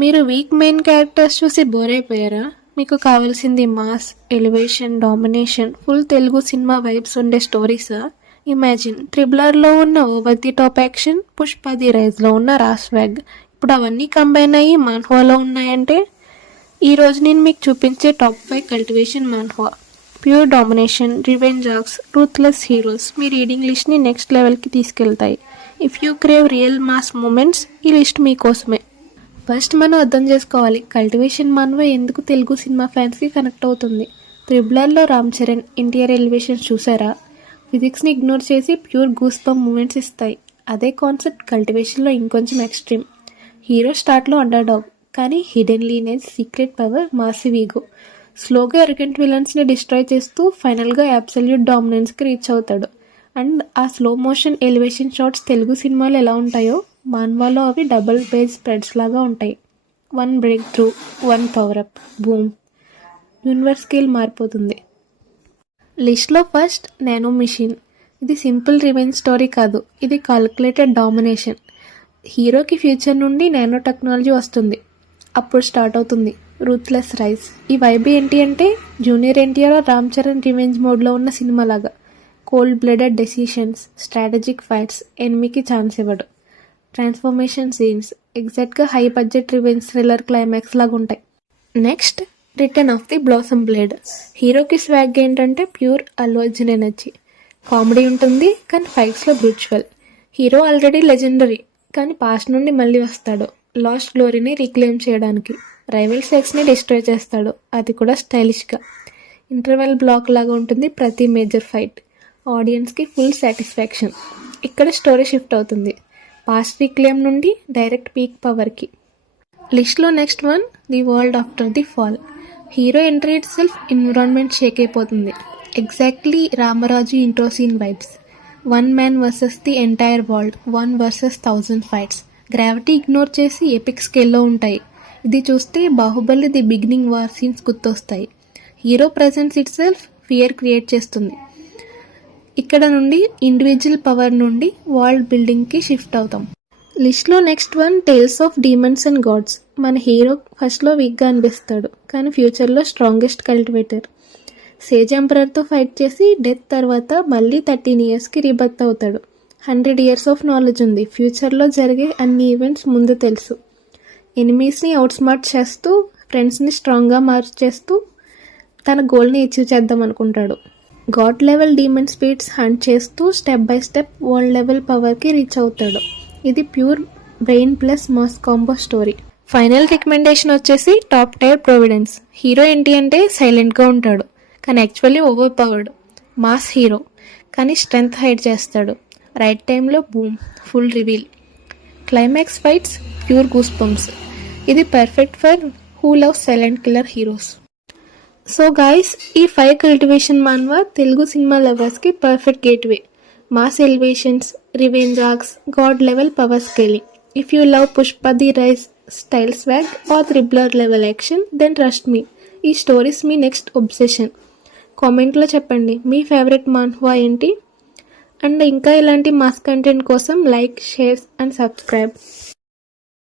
మీరు weak main characters చూసి bore అయిపోయారా? మీకు కావాల్సింది mass, elevation, domination, full Telugu cinema vibes ఉండే స్టోరీసా? ఇమాజిన్ త్రిబులర్లో ఉన్న over the top action, Pushpa the రైజ్లో ఉన్న రాస్ వ్యాగ్, ఇప్పుడు అవన్నీ కంబైన్ అయ్యి మాన్హవాలో ఉన్నాయంటే ఈరోజు నేను మీకు చూపించే top 5 cultivation manhwa. Pure domination, revenge arcs, ruthless heroes మీ రీడింగ్ లిస్ట్ని నెక్స్ట్ లెవెల్కి తీసుకెళ్తాయి. If you crave real mass moments, ఈ లిస్ట్ మీకోసమే. ఫస్ట్ మనం అర్థం చేసుకోవాలి కల్టివేషన్ మాన్హవా ఎందుకు తెలుగు సినిమా ఫ్యాన్స్కి కనెక్ట్ అవుతుంది. త్రిబులర్లో రామ్ చరణ్ ఇంటీరియర్ ఎలివేషన్స్ చూసారా? ఫిజిక్స్ని ఇగ్నోర్ చేసి ప్యూర్ గూస్ బంప్ మూమెంట్స్ ఇస్తాయి. అదే కాన్సెప్ట్ కల్టివేషన్లో ఇంకొంచెం ఎక్స్ట్రీమ్. హీరో స్టార్ట్లో అండర్ డాగ్, కానీ hidden lineage, secret power, massive ego. స్లోగా ఎరగెంట్ విలన్స్ని డిస్ట్రాయ్ చేస్తూ ఫైనల్గా అబ్సల్యూట్ డామినెన్స్కి రీచ్ అవుతాడు. అండ్ ఆ slow motion elevation shots Telugu సినిమాలో ఎలా ఉంటాయో మాన్హవాలో అవి డబుల్ పేజ్ స్ప్రెడ్స్ లాగా ఉంటాయి. 1 break through, 1 power up, boom, universe scale మారిపోతుంది. లిస్ట్లో ఫస్ట్ నానో మిషన్. ఇది సింపుల్ రివెంజ్ స్టోరీ కాదు, ఇది కాల్కులేటెడ్ డామినేషన్. హీరోకి ఫ్యూచర్ నుండి నానో టెక్నాలజీ వస్తుంది. అప్పుడు స్టార్ట్ అవుతుంది రూత్లెస్ రైజ్. ఈ వైబ్ ఏంటి అంటే junior NTR Ram Charan revenge మోడ్లో ఉన్న సినిమా లాగా. Cold blooded decisions, strategic fights, ఎనిమికి ఛాన్స్ ఇవ్వడు. ట్రాన్స్ఫర్మేషన్ సీన్స్ ఎగ్జాక్ట్గా high budget revenge thriller climax లాగా ఉంటాయి. Next return of the blossom blade. హీరోకి స్వాగ్ ఏంటంటే pure Allu Arjun energy. Comedy ఉంటుంది కానీ ఫైట్స్లో బ్రూచువల్. హీరో ఆల్రెడీ లెజెండరీ, కానీ పాస్ట్ నుండి మళ్ళీ వస్తాడు లాస్ట్ గ్లోరీని రీక్లెయిమ్ చేయడానికి. రైవల్ సెక్స్ని డిస్ట్రాయ్ చేస్తాడు, అది కూడా స్టైలిష్గా. ఇంటర్వెల్ బ్లాక్ లాగా ఉంటుంది ప్రతి మేజర్ ఫైట్. ఆడియన్స్కి ఫుల్ సాటిస్ఫాక్షన్. ఇక్కడ స్టోరీ షిఫ్ట్ అవుతుంది పాస్ట్ రీక్లెయిమ్ నుండి డైరెక్ట్ పీక్ పవర్కి. లిస్ట్లో next one the world after the fall. Hero entry itself environment shake అయిపోతుంది. Exactly Ramaraju intro scene vibes. 1 man versus the entire world, 1 versus 1000 fights. Gravity ignore చేసి epic స్కేల్లో ఉంటాయి. ఇది చూస్తే Baahubali the beginning war scenes గుర్తొస్తాయి. Hero presence itself fear create చేస్తుంది. ఇక్కడ నుండి ఇండివిజువల్ పవర్ నుండి వరల్డ్ బిల్డింగ్కి షిఫ్ట్ అవుతాం. లిస్ట్లో next one tales of demons and gods. మన హీరో ఫస్ట్లో వీక్గా అనిపిస్తాడు, కానీ ఫ్యూచర్లో స్ట్రాంగెస్ట్ కల్టివేటర్. సేజ్ ఎంపరర్తో ఫైట్ చేసి డెత్ తర్వాత మళ్ళీ 13 ఇయర్స్కి రీబర్త్ అవుతాడు. 100 ఇయర్స్ ఆఫ్ నాలెడ్జ్ ఉంది. ఫ్యూచర్లో జరిగే అన్ని ఈవెంట్స్ ముందు తెలుసు. ఎనిమీస్ని అవుట్ స్మార్ట్ చేస్తూ, ఫ్రెండ్స్ని స్ట్రాంగ్గా మార్చేస్తూ తన గోల్ని అచీవ్ చేద్దాం అనుకుంటాడు. God level demon speeds hunt చేస్తూ step by step world level పవర్కి రీచ్ అవుతాడు. ఇది pure brain plus mass combo story. Final recommendation వచ్చేసి టాప్ టైర్ ప్రొవిడెన్స్. హీరో ఏంటి అంటే సైలెంట్గా ఉంటాడు, కానీ actually over powered. Mass hero, కానీ స్ట్రెంగ్త్ హైడ్ చేస్తాడు. రైట్ టైంలో boom, full reveal. Climax fights pure goose bumps. ఇది perfect for who love silent killer heroes. So guys, ఈ 5 కల్టివేషన్ మాన్హవా తెలుగు సినిమా లవర్స్కి perfect gateway. Mass elevations, revenge arcs, god level power scaling. If you love Pushpa the rise style swag or triple R level action, then trust me, ఈ stories మీ next obsession. కామెంట్లో చెప్పండి మీ favourite మాన్హవా ఏంటి. And ఇంకా ఇలాంటి mass content కోసం like, share and subscribe.